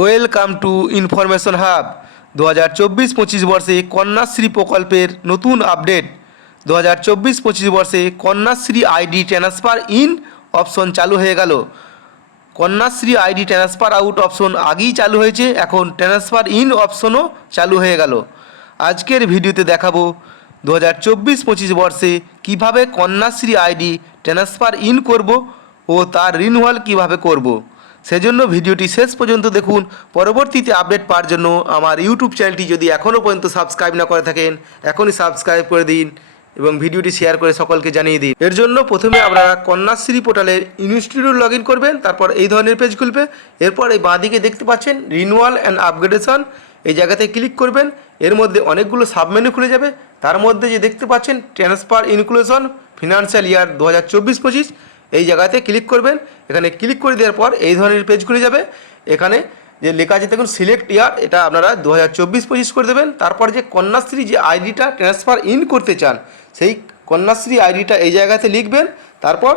Welcome to information hub, দু হাজার চব্বিশ পঁচিশ বর্ষে কন্যাশ্রী প্রকল্পের নতুন আপডেট। দু হাজার চব্বিশ পঁচিশ বর্ষে Kanyashree ID transfer in option চালু হয়ে গেল। Kanyashree ID transfer out option আগেই চালু হয়েছে, এখন ট্রান্সফার ইন অপশনও চালু হয়ে গেল। আজকের ভিডিওতে দেখাবো দু হাজার চব্বিশ পঁচিশ বর্ষে কীভাবে কন্যাশ্রী আইডি ট্রান্সফার ইন করব ও তার রিনুয়াল কীভাবে করব। সেজন্য ভিডিওটি শেষ পর্যন্ত দেখুন। পরবর্তীতে আপডেট পাওয়ার জন্য আমার ইউটিউব চ্যানেলটি যদি এখনও পর্যন্ত সাবস্ক্রাইব না করে থাকেন, এখনই সাবস্ক্রাইব করে দিন এবং ভিডিওটি শেয়ার করে সকলকে জানিয়ে দিন। এর জন্য প্রথমে আপনারা কন্যাশ্রী পোর্টালের ইনস্টিটিউট লগ ইন করবেন, তারপর এই ধরনের পেজ খুলবে। এরপর এই বাঁদিকে দেখতে পাচ্ছেন রিনুয়াল অ্যান্ড আপগ্রেডেশন এই জায়গাতে ক্লিক করবেন, এর মধ্যে অনেকগুলো সাবমেনু খুলে যাবে। তার মধ্যে যে দেখতে পাচ্ছেন ট্রান্সফার ইনক্লুশন ফিনান্সিয়াল ইয়ার দু হাজার চব্বিশ পঁচিশ। এই জায়গাতে ক্লিক করবেন। এখানে ক্লিক করে দেওয়ার পর এই ধরনের পেজ খুলে যাবে। এখানে যে লেখা আছে, দেখুন সিলেক্ট ইয়ার এটা আপনারা দু হাজার চব্বিশ পঁচিশ করে দেবেন। তারপর যে কন্যাশ্রী যে আইডিটা ট্রান্সফার ইন করতে চান, সেই কন্যাশ্রী আইডিটা এই জায়গাতে লিখবেন। তারপর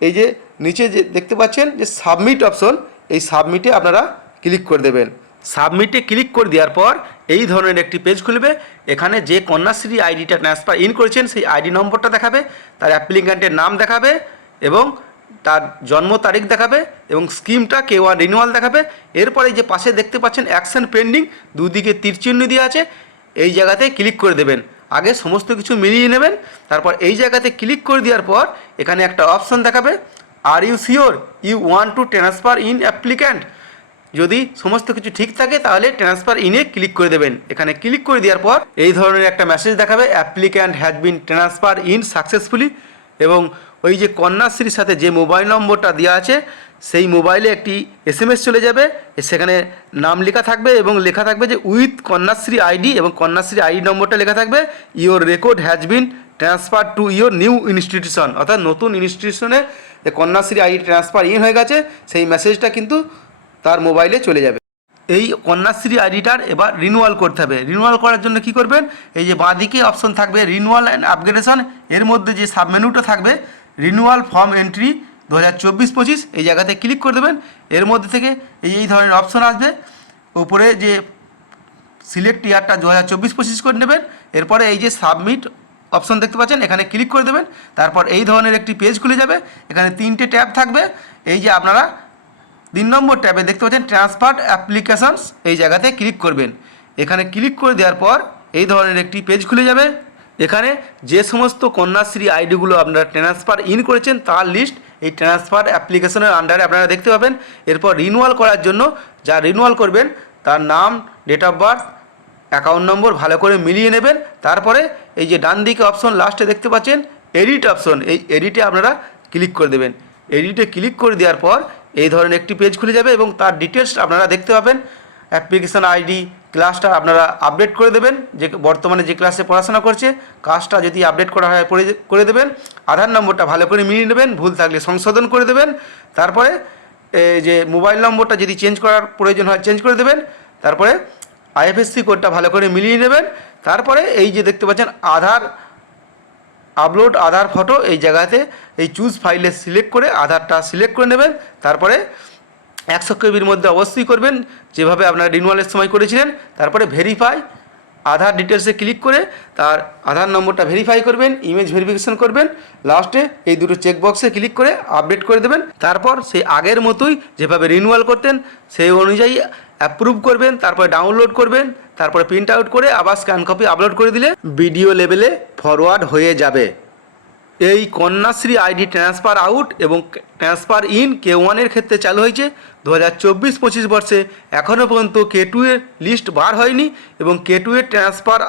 এই যে নিচে যে দেখতে পাচ্ছেন যে সাবমিট অপশন এই সাবমিটে আপনারা ক্লিক করে দেবেন। সাবমিটে ক্লিক করে দেওয়ার পর এই ধরনের একটি পেজ খুলবে। এখানে যে কন্যাশ্রী আইডিটা ট্রান্সফার ইন করেছেন, সেই আইডি নম্বরটা দেখাবে। তার অ্যাপ্লিক্যান্টের নাম দেখাবে। এবং তার জন্ম তারিখ দেখাবে এবং স্কিমটা কে ওয়ান রিনিউয়াল দেখাবে। এরপরে যে পাশে দেখতে পাচ্ছেন অ্যাকশন পেন্ডিং দুদিকে তীর চিহ্ন দিয়ে আছে। এই জায়গাতে ক্লিক করে দেবেন। আগে সমস্ত কিছু মিলিয়ে নেবেন, তারপর এই জায়গাতে ক্লিক করে দেওয়ার পর এখানে একটা অপশন দেখাবে। Are you sure you want to transfer in applicant যদি সমস্ত কিছু ঠিক থাকে, তাহলে ট্রান্সফার ইনে ক্লিক করে দেবেন। এখানে ক্লিক করে দেওয়ার পর এই ধরনের একটা মেসেজ দেখাবে applicant has been transfer in successfully এবং ওই যে কন্যাশ্রীর সাথে যে মোবাইল নম্বরটা দেওয়া আছে, সেই মোবাইলে একটি এস এম এস চলে যাবে, সেখানে নাম লেখা থাকবে এবং লেখা থাকবে যে, উইথ কন্যাশ্রী আইডি এবং কন্যাশ্রী আইডি নম্বরটা লেখা থাকবে, your record has been transfer to your new institution অর্থাৎ নতুন ইনস্টিটিউশনে যে কন্যাশ্রী আইডি ট্রান্সফার ইন হয়ে গেছে, সেই মেসেজটা কিন্তু তার মোবাইলে চলে যাবে। এই কন্যাশ্রী আইডিটার এবার রিনুয়াল করতে হবে। রিনুয়াল করার জন্য কি করবেন? এই যে বাঁদিকে অপশন থাকবে রিনুয়াল অ্যান্ড আপগ্রেডেশন এর মধ্যে যে সাবমেনুটা থাকবে রিনুয়াল ফর্ম এন্ট্রি দু হাজার চব্বিশ পঁচিশ, এই জায়গাতে ক্লিক করে দেবেন। এর মধ্যে থেকে এই এই ধরনের অপশন আসবে। উপরে যে সিলেক্ট ইয়ারটা দু হাজার চব্বিশ পঁচিশ করে নেবেন। এরপরে এই যে সাবমিট অপশন দেখতে পাচ্ছেন, এখানে ক্লিক করে দেবেন। তারপর এই ধরনের একটি পেজ খুলে যাবে। এখানে তিনটে ট্যাব থাকবে। এই যে আপনারা তিন নম্বর ট্যাবে দেখতে পাচ্ছেন ট্রান্সফার অ্যাপ্লিকেশনস, এই জায়গাতে ক্লিক করবেন। এখানে ক্লিক করে দেওয়ার পর এই ধরনের একটি পেজ খুলে যাবে। এখানে যে সমস্ত কন্যাশ্রী আইডিগুলো আপনারা ট্রান্সফার ইন করেছেন, তার লিস্ট এই ট্রান্সফার অ্যাপ্লিকেশনের আন্ডারে আপনারা দেখতে পাবেন। এরপর রিনুয়াল করার জন্য যা রিনুয়াল করবেন, তার নাম date of birth account number ভালো করে মিলিয়ে নেবেন। তারপরে এই যে ডান দিকে অপশন লাস্টে দেখতে পাচ্ছেন এডিট অপশন এই এডিটে আপনারা ক্লিক করে দেবেন। এডিটে ক্লিক করে দেওয়ার পর এই ধরনের একটি পেজ খুলে যাবে এবং তার ডিটেলস আপনারা দেখতে পাবেন। অ্যাপ্লিকেশন আইডি ক্লাসটা আপনারা আপডেট করে দেবেন। যে বর্তমানে যে ক্লাসে পড়াশোনা করছে কাজটা যদি আপডেট করা হয় করে দেবেন। আধার নম্বরটা ভালো করে মিলিয়ে নেবেন, ভুল থাকলে সংশোধন করে দেবেন। তারপরে যে মোবাইল নম্বরটা যদি চেঞ্জ করার প্রয়োজন হয় চেঞ্জ করে দেবেন। তারপরে আইএফএসসি কোডটা ভালো করে মিলিয়ে নেবেন। তারপরে এই যে দেখতে পাচ্ছেন, আধার আপলোড আধার ফটো এই জায়গাতে এই চুজ ফাইলে সিলেক্ট করে আধারটা সিলেক্ট করে নেবেন। তারপরে একশো কেবির মধ্যে অবশ্যই করবেন, যেভাবে আপনারা রিনুয়ালের সময় করেছিলেন। তারপরে ভেরিফাই আধার ডিটেলসে ক্লিক করে তার আধার নম্বরটা ভেরিফাই করবেন ইমেজ ভেরিফিকেশন করবেন। লাস্টে এই দুটো চেকবক্সে ক্লিক করে আপডেট করে দেবেন। তারপর সেই আগের মতোই যেভাবে রিনুয়াল করতেন, সেই অনুযায়ী অ্যাপ্রুভ করবেন, তারপরে ডাউনলোড করবেন, তারপরে প্রিন্ট আউট করে আবার স্ক্যান কপি আপলোড করে দিলে ভিডিও লেভেলে ফরওয়ার্ড হয়ে যাবে। এই কন্যাশ্রী আইডি ট্রান্সফার আউট এবং ট্রান্সফার ইন কে ওয়ানের ক্ষেত্রে চালু হয়েছে দু হাজার চব্বিশ পঁচিশ বর্ষে। এখনও পর্যন্ত কে টু এর লিস্ট বার হয়নি এবং কে টু এর ট্রান্সফার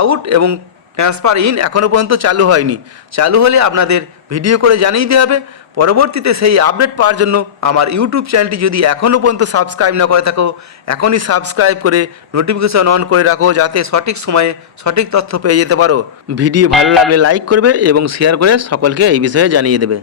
আউট এবং ট্রান্সফার ইন এখনও পর্যন্ত চালু হয়নি। চালু হলে আপনাদের ভিডিও করে জানিয়ে দেওয়া হবে। পরবর্তীতে সেই আপডেট পাওয়ার জন্য আমার ইউটিউব চ্যানেলটি যদি এখনও পর্যন্ত সাবস্ক্রাইব না করে থাকো, এখনই সাবস্ক্রাইব করে নোটিফিকেশন অন করে রাখো যাতে সঠিক সময়ে সঠিক তথ্য পেয়ে যেতে পারো। ভিডিও ভালো লাগলে লাইক করবে এবং শেয়ার করে সকলকে এই বিষয়ে জানিয়ে দেবে।